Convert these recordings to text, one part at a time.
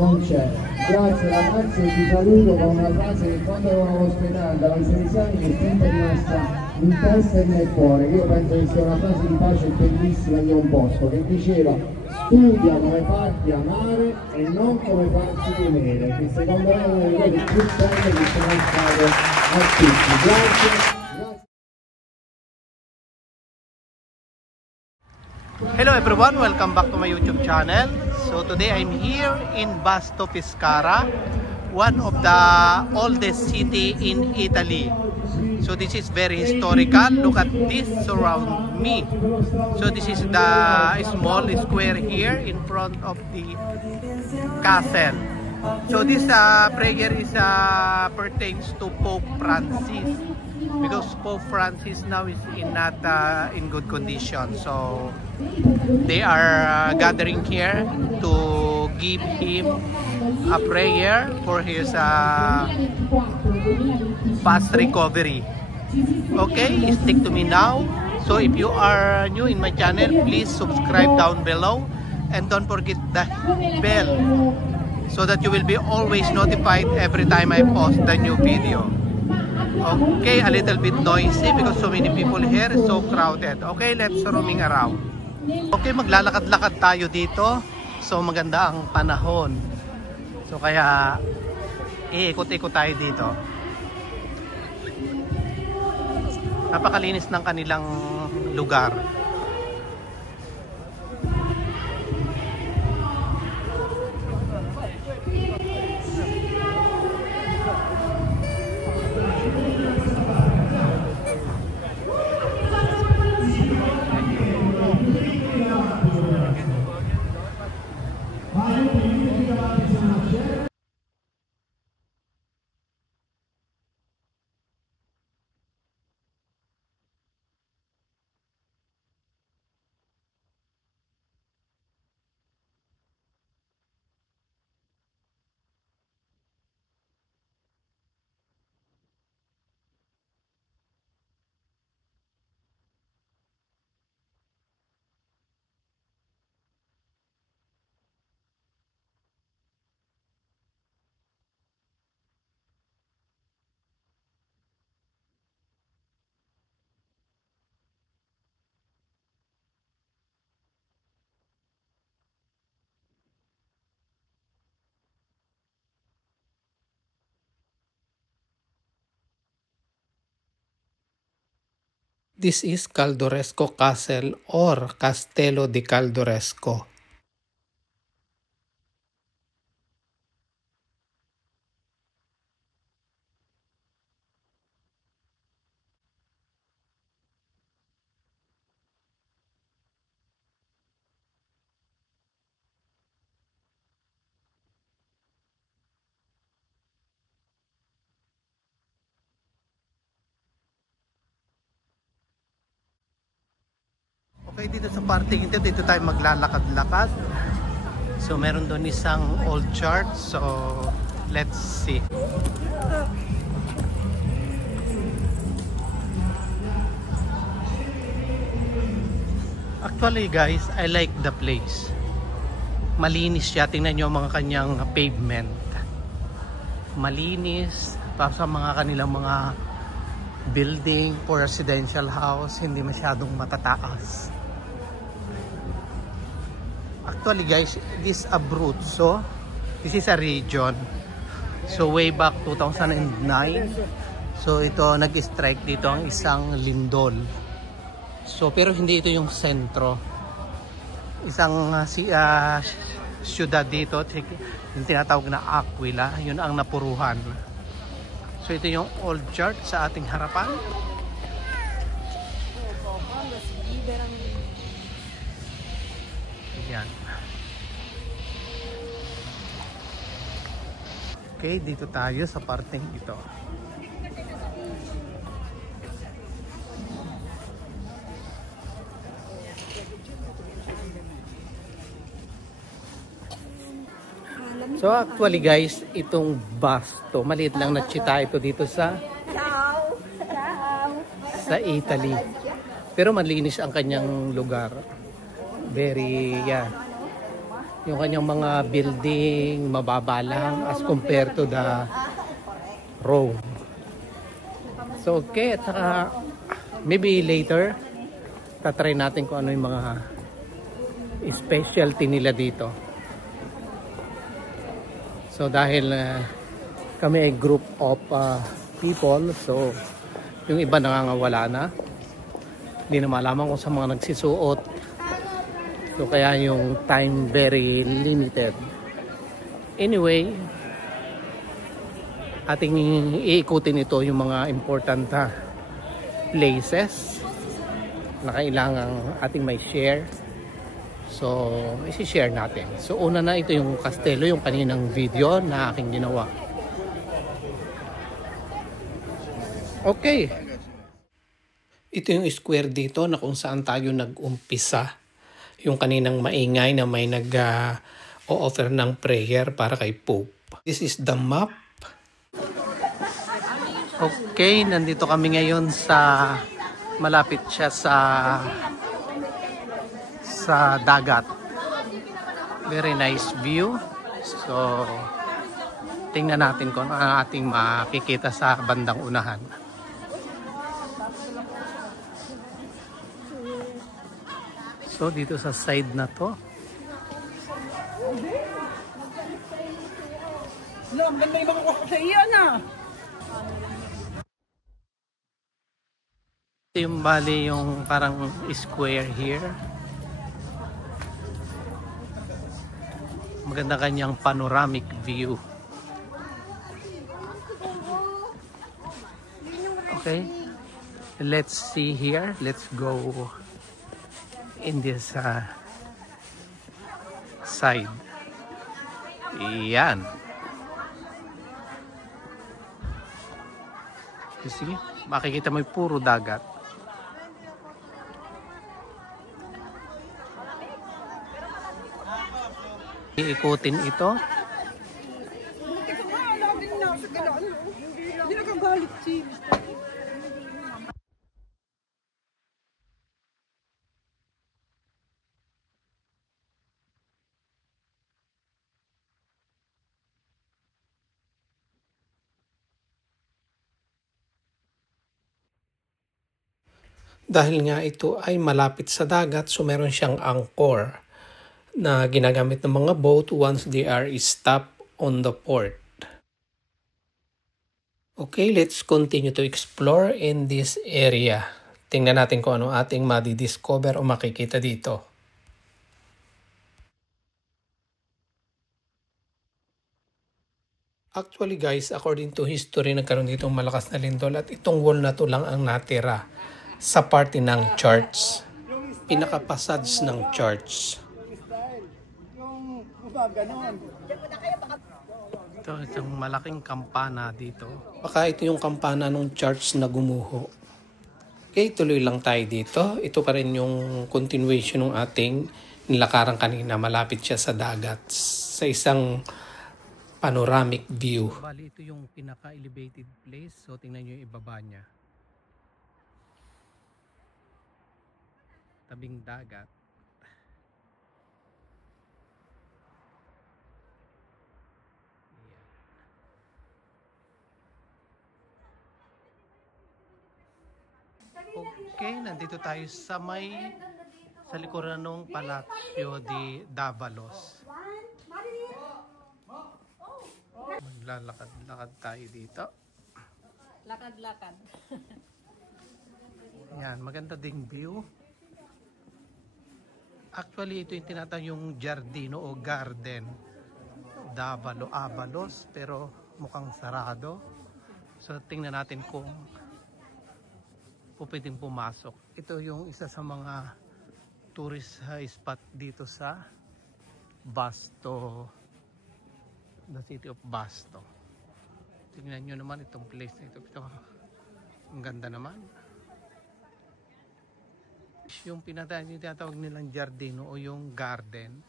non c'è. Grazie ragazzi, ti saluto con una frase che quando ero all'ospedale dai 16 anni mi è sempre rimasta in testa e nel cuore, io penso che sia una frase di pace bellissima di un posto, che diceva: studia come farti amare e non come farti temere, che secondo me è una delle cose più belle che sono state a tutti. Grazie. Hello everyone, welcome back to my YouTube channel. So today I'm here in Vasto Pescara, one of the oldest city in Italy. So this is very historical. Look at this around me. So this is the small square here in front of the castle. So this prayer is pertains to Pope Francis, because Pope Francis now is not in good condition. So they are gathering here to give him a prayer for his fast recovery. Okay, stick to me now. So if you are new in my channel, please subscribe down below and don't forget the bell so that you will be always notified every time I post the new video. Okay, a little bit noisy because so many people here, so crowded. Okay, let's roaming around. Okay, maglalakad-lakad tayo dito. So maganda ang panahon. So kaya iikot-ikot tayo dito. Napakalinis ng kanilang lugar. This is Caldoresco Castle or Castello di Caldoresco. Okay, dito sa parting ito, dito tayo maglalakad-lakad. So meron doon isang old church. So let's see. Actually guys, I like the place. Malinis siya. Tingnan nyo mga kanyang pavement. Malinis. Para sa mga kanilang mga building for residential house, hindi masyadong matataas. Actually guys, this is Abruzzo. This is a region. So way back 2009, so ito nag-strike dito ang isang lindol. So pero hindi ito yung sentro. Isang syudad dito, yung tinatawag na Aquila, yun ang napuruhan. So ito yung old church sa ating harapan. Yan. Okay, dito tayo sa parteng ito. So actually guys, itong Vasto, maliit lang na chita ito dito sa Italy. Pero malinis ang kanyang lugar. Very, Yung kanyang mga building, mababa lang as compared to the Rome. So okay, at saka maybe later, tatry natin kung ano yung mga specialty nila dito. So dahil kami ay group of people, so yung iba nangangawala na. Hindi na malaman kung sa mga nagsisuot. So kaya yung time very limited. Anyway, ating iikutin ito yung mga important places na kailangang ating may share. So, isi-share natin. So, una na ito yung kastelo, yung kaninang video na aking ginawa. Okay. Ito yung square dito na kung saan tayo nag-umpisa. Yung kaninang maingay na may nag-o-offer ng prayer para kay Pope. This is the map. Okay, nandito kami ngayon sa malapit siya sa dagat. Very nice view. So, tingnan natin kung ano ating makikita sa bandang unahan. So, dito sa side na to. No, ganda yung mga kuko sa iyo na. Ito yung bali yung parang square here. Maganda kanyang panoramic view. Okay. Let's see here. Let's go in this side. Yan. You see? Makikita mo yung puro dagat. Iikutin ito. Hindi nakagalit si. Dahil nga ito ay malapit sa dagat, so meron siyang anchor na ginagamit ng mga boat once they are stopped on the port. Okay, let's continue to explore in this area. Tingnan natin kung ano ating madidiscover o makikita dito. Actually guys, according to history, nagkaroon dito malakas na lindol at itong wall na to lang ang natira sa parte ng church. Pinaka-passage ng church. Ito, itong malaking kampana dito. Baka ito yung kampana ng church na gumuho. Okay, tuloy lang tayo dito. Ito pa rin yung continuation ng ating nilakaran kanina. Malapit siya sa dagat. Sa isang panoramic view. Bali, ito yung pinaka-elevated place. So, tingnan nyo yung ibaba niya. Tabing dagat. Okay, nandito tayo sa likuran ng Palacio de Davalos. Maglalakad-lakad tayo dito. Lakad-lakad. Yan, maganda ding view. Actually, ito yung tinatawag yung Giardino o Garden Davalos, pero mukhang sarado. So, tingnan natin kung pwedeng pumasok. Ito yung isa sa mga tourist spot dito sa Basto, the city of Basto. Tingnan nyo naman itong place na ito. Ito, ang ganda naman. Yung tinatawag nilang Giardino o yung garden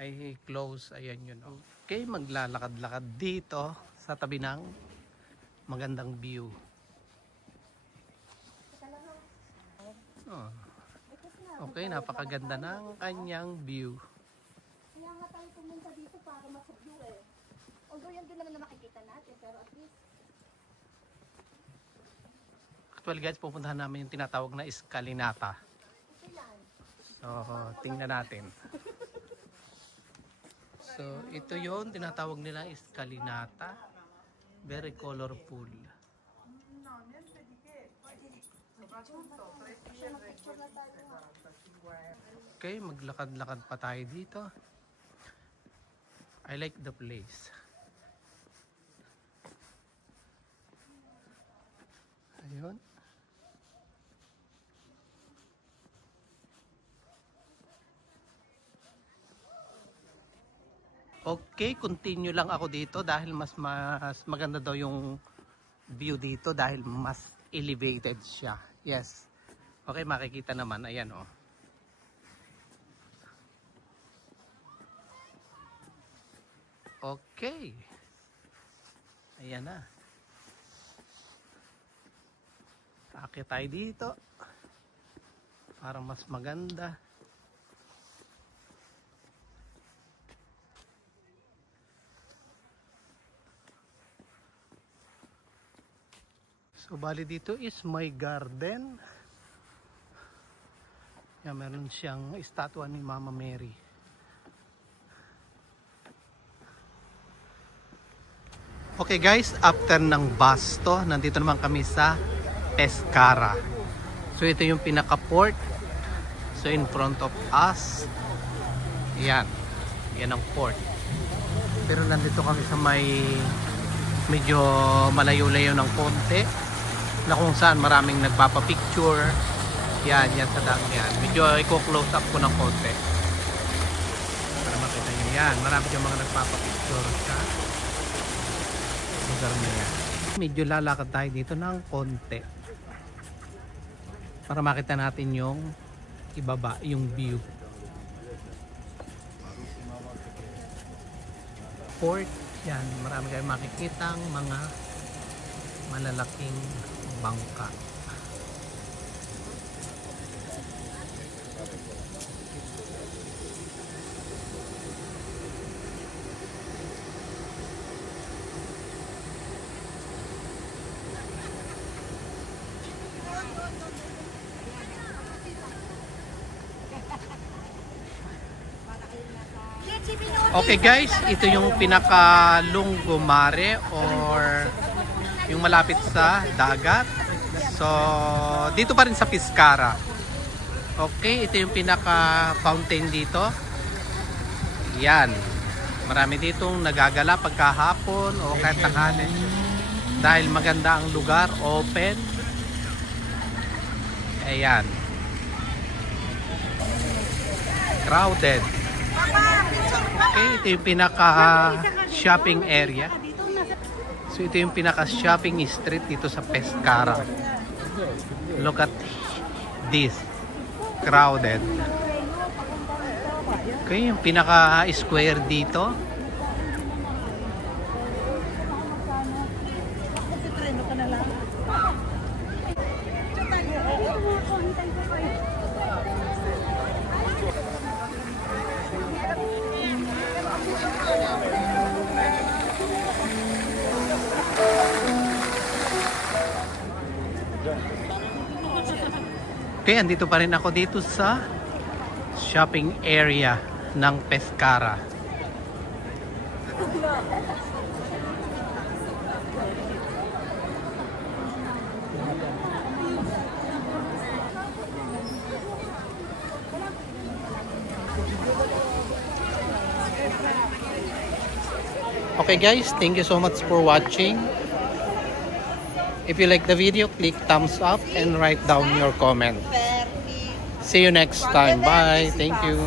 ay close. Ayan yun. Okay, maglalakad-lakad dito sa tabi ng magandang view. Oh. Okay, napakaganda ng kanyang view. nga tayo pumunta dito para mag-view eh. Although yan din naman na makikita natin, pero at least... Actually guys, pupuntahan namin yung tinatawag na Escalinata. Ito yan. So, tingnan natin. So, ito yon tinatawag nila Escalinata. Very colorful. Okay, maglakad-lakad pa tayo dito. I like the place. Ayun. Okay, continue lang ako dito dahil mas maganda daw yung view dito dahil mas elevated siya. Yes. Okay, makikita naman. Ayan oh. Okay. Ayan na. Akit tayo dito. Parang mas maganda. So bali dito is my garden. Yan, meron siyang estatwa ni Mama Mary. Okay guys, after ng Basto, nandito naman kami sa Pescara. So ito yung pinaka-port. So in front of us, yan. Yan ang port. Pero nandito kami sa may medyo malayo-layo ng konti. Na kung saan maraming nagpapapicture. Yan, yan sa dam yan. Medyo i-close up ko ng konti. Para makita nyo yan. Marami yung mga nagpapapicture sa lugar na yan. Medyo lalakad tayo dito ng konti. Para makita natin yung ibaba, yung view. Port, yan. Marami kayong makikitang mga malalaking bangka. Okay guys, ito yung pinaka Lungomare or yung malapit sa dagat. So, dito pa rin sa Pescara. Okay, ito yung pinaka fountain dito. Yan. Marami ditong nagagala pagkahapon o kahit tanghali. Dahil maganda ang lugar, open. Ayan. Crowded. Okay, ito yung pinaka shopping area. So ito yung pinaka shopping street dito sa Pescara. Look at this. Crowded. Okay, yung pinaka square dito. Okay, andito pa rin ako dito sa shopping area ng Pescara. Okay guys, thank you so much for watching. If you like the video, click thumbs up and write down your comment. See you next time. Bye. Thank you.